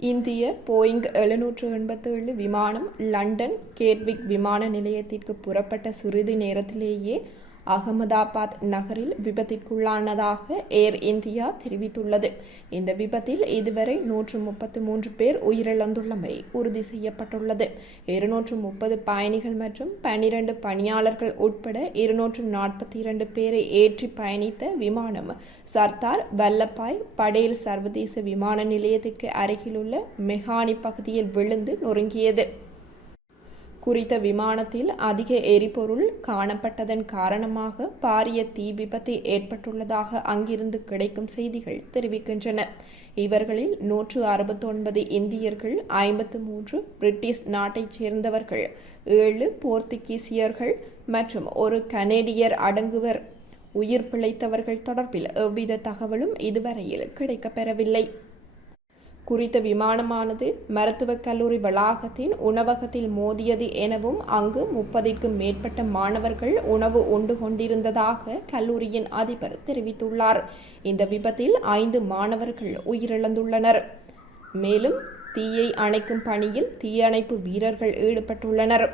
இந்திய போயிங் 787 விமானம் London Gatwick விமான நிலையத்திற்கு புறப்பட்ட சிறிது நேரத்திலேயே அகமதாபாத் நகரில் விபத்திற்குள்ளானதாக ஏர் இந்தியா தெரிவித்துள்ளது. இந்த விபத்தில் இதுவரை 133 பேர் உயிரிழந்துள்ளமை உறுதி செய்யப்பட்டுள்ளது. 230 பயணிகள் மற்றும் 12 பணியாளர்கள் உட்பட 242 பேரை ஏற்றி பயணித்த விமானம் சர்தார் வல்லபாய் படேல் சர்வதேச விமான நிலையத்திற்கு அருகிலுள்ள மெஹானி பகுதியில் விழுந்து நொறுங்கியது. குறித்த விமானத்தில் அதிக எரிபொருள் காணப்பட்டதன் காரணமாக பாரிய தீ விபத்து ஏற்பட்டுள்ளதாக அங்கிருந்து கிடைக்கும் செய்திகள் தெரிவிக்கின்றன. இவர்களில் 169 இந்தியர்கள், 53 பிரிட்டிஷ் நாட்டைச் சேர்ந்தவர்கள், 7 போர்த்துகீசியர்கள் மற்றும் ஒரு கனேடியர் அடங்குவர். உயிர் பிழைத்தவர்கள் தொடர்பில் எவ்வித தகவலும் இதுவரையில் கிடைக்கப்பெறவில்லை. குறித்த விமானமானது மருத்துவக் கல்லூரி வளாகத்தின் உணவகத்தில் மோதியது எனவும் அங்கு 30க்கும் மேற்பட்ட மாணவர்கள் உணவு உண்டு கொண்டிருந்ததாக கல்லூரியின் அதிபர் தெரிவித்துள்ளார். இந்த விபத்தில் 5 மாணவர்கள் உயிரிழந்துள்ளனர். மேலும் தீயை அணைக்கும் பணியில் தீயணைப்பு வீரர்கள் ஈடுபட்டுள்ளனர்.